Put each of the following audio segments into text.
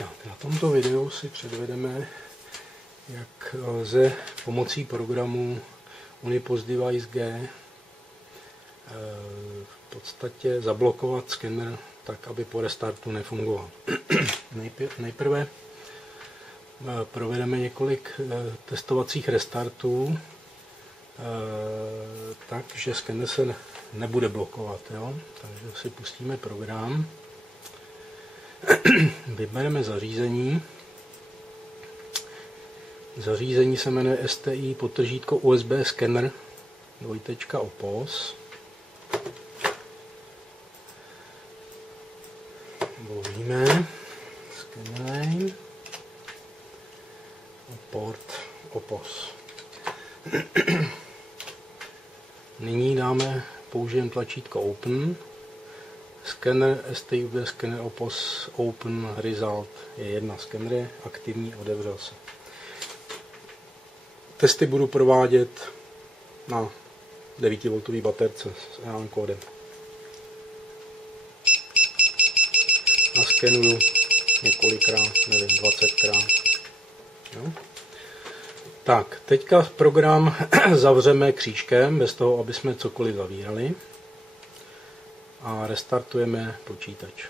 Tak, na tomto videu si předvedeme, jak lze pomocí programu Unipost Device G v podstatě zablokovat skener tak, aby po restartu nefungoval. Nejprve provedeme několik testovacích restartů, tak, že skener se nebude blokovat. Jo? Takže si pustíme program. Vybereme zařízení. Zařízení se jmenuje STI-USB scanner (opos). Volíme scanner name a port opos. Nyní použijeme tlačítko Open. Scanner STI-USB scanner opos Open result je 1. Scanner je aktivní, otevřel se. Testy budu provádět na 9V baterce s EAN kódem. Naskenuju několikrát, nevím, 20krát. Jo? Tak, teďka program zavřeme křížkem, bez toho, aby jsme cokoliv zavírali. A restartujeme počítač.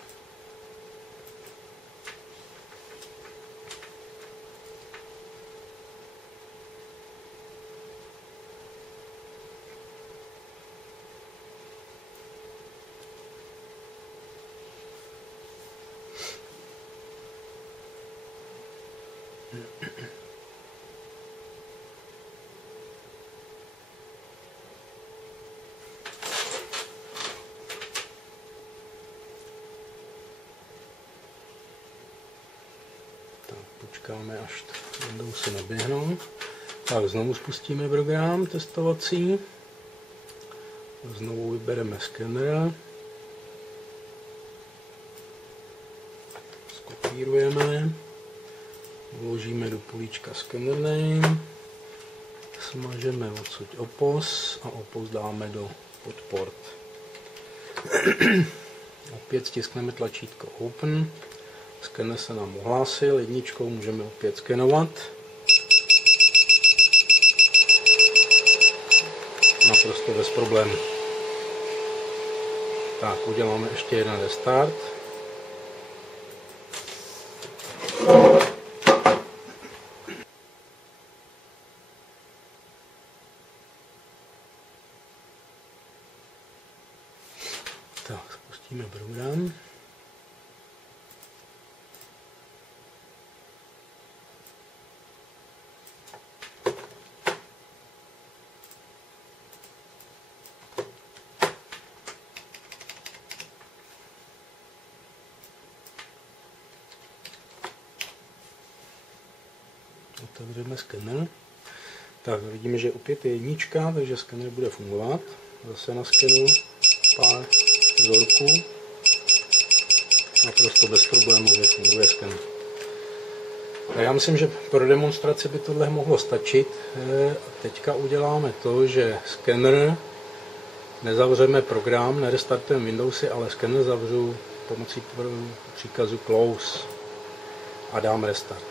Počkáme, až Windowsy naběhnou. Tak, znovu spustíme program testovací. Znovu vybereme skener. Skopírujeme. Vložíme do políčka scanner name. Smažeme odsud opos a opos dáme do podport. Opět stiskneme tlačítko Open. Skener se nám ohlásil, 1 můžeme opět skenovat. Naprosto bez problémů. Tak, uděláme ještě jeden restart. Tak, spustíme program. Otevřeme skener. Tak, vidíme, že opět je 1, takže skener bude fungovat. Zase naskenuju pár vzorků. Naprosto bez problémů funguje skener. A já myslím, že pro demonstraci by tohle mohlo stačit. Teďka uděláme to, že skener nezavřeme program, nerestartujeme Windowsy, ale skener zavřu pomocí příkazu close a dám restart.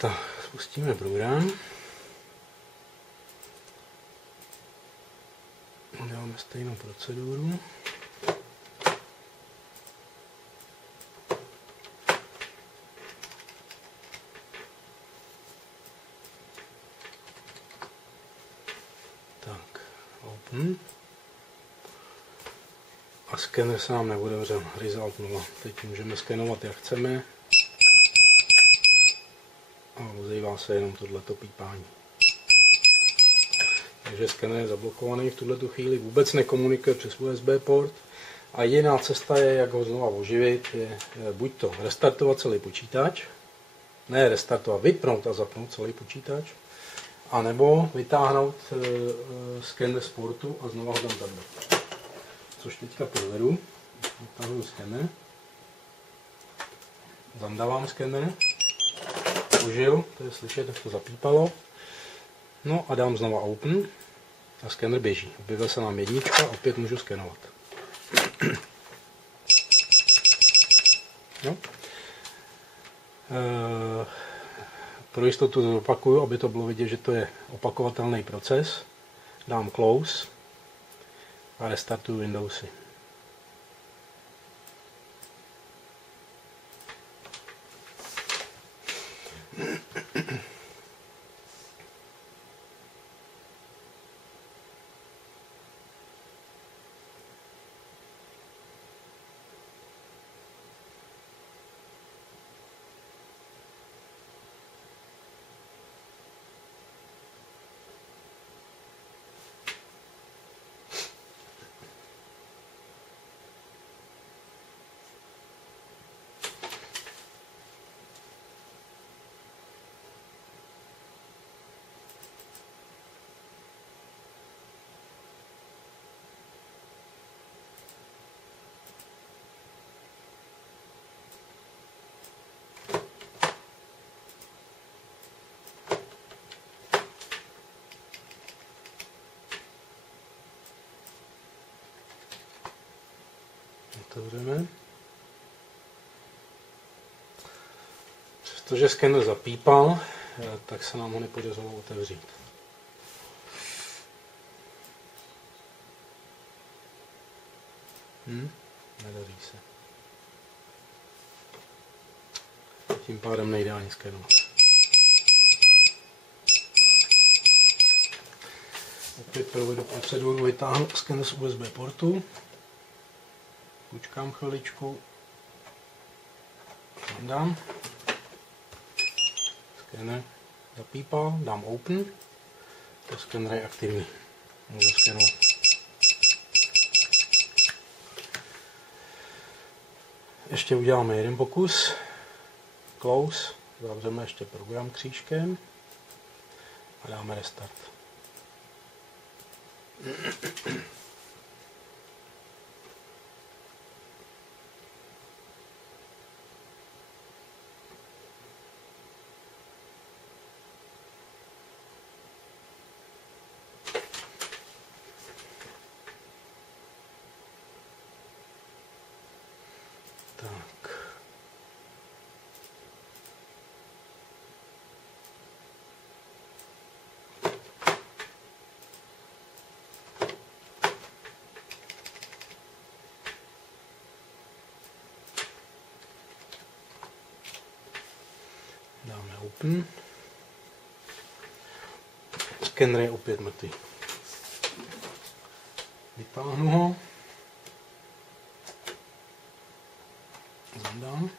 Tak, spustíme program. Děláme stejnou proceduru. Tak, Open. A skener se nám nebude otevřel. Result 0. Teď můžeme skenovat, jak chceme. A ozývá se jenom tohleto pípání. Takže skener je zablokovaný v tuto chvíli, vůbec nekomunikuje přes USB port. A jediná cesta je, jak ho znova oživit, je buď to restartovat celý počítač, ne restartovat, vypnout a zapnout celý počítač, anebo vytáhnout skener z portu a znova ho tam zabrat. Což teďka provedu. Vytahuji skener. Zandávám skener. Užil, to je slyšet, jak to zapípalo. No a dám znova open. A skener běží. Objevila se nám jednička a opět můžu skenovat. No. Pro jistotu to zopakuju, aby to bylo vidět, že to je opakovatelný proces. Dám close a restartuju Windowsy. Otevřeme. Přestože skener zapípal, tak se nám ho nepodařilo otevřít. Nedaří se. Tím pádem nejde ani skenovat. Opět provedu proceduru, vytáhnu skener z USB portu. Počkám chviličku. Dám. Skener zapípal, dám open. A skener je aktivní. Můžu skenovat. Ještě uděláme jeden pokus. Close. Zavřeme ještě program křížkem. A dáme restart. Tak. Dáme open. Skener je opět mrtvý. Vytáhnu ho. Zadám.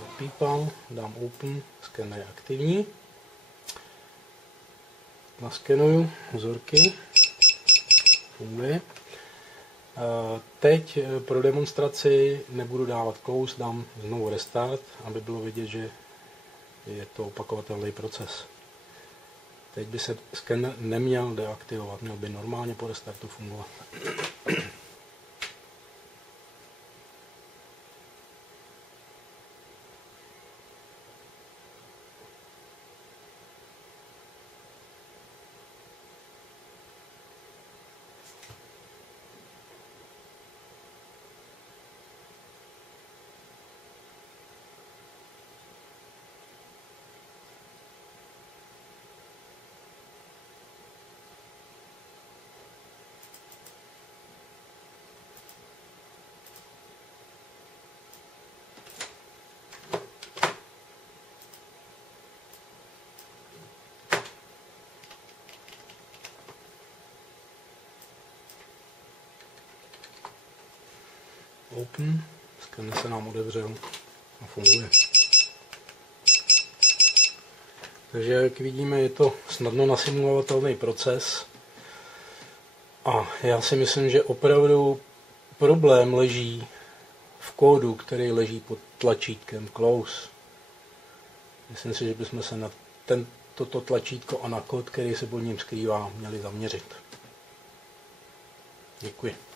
Zapípal, dám open, skener je aktivní. Naskenuju vzorky. Funguje. Teď pro demonstraci nebudu dávat close, dám znovu restart, aby bylo vidět, že je to opakovatelný proces. Teď by se skener neměl deaktivovat, měl by normálně po restartu fungovat. Open, skener se nám otevřel a funguje. Takže jak vidíme, je to snadno nasimulovatelný proces a já si myslím, že opravdu problém leží v kódu, který leží pod tlačítkem close. Myslím si, že bychom se na toto tlačítko a na kód, který se pod ním skrývá, měli zaměřit. Děkuji.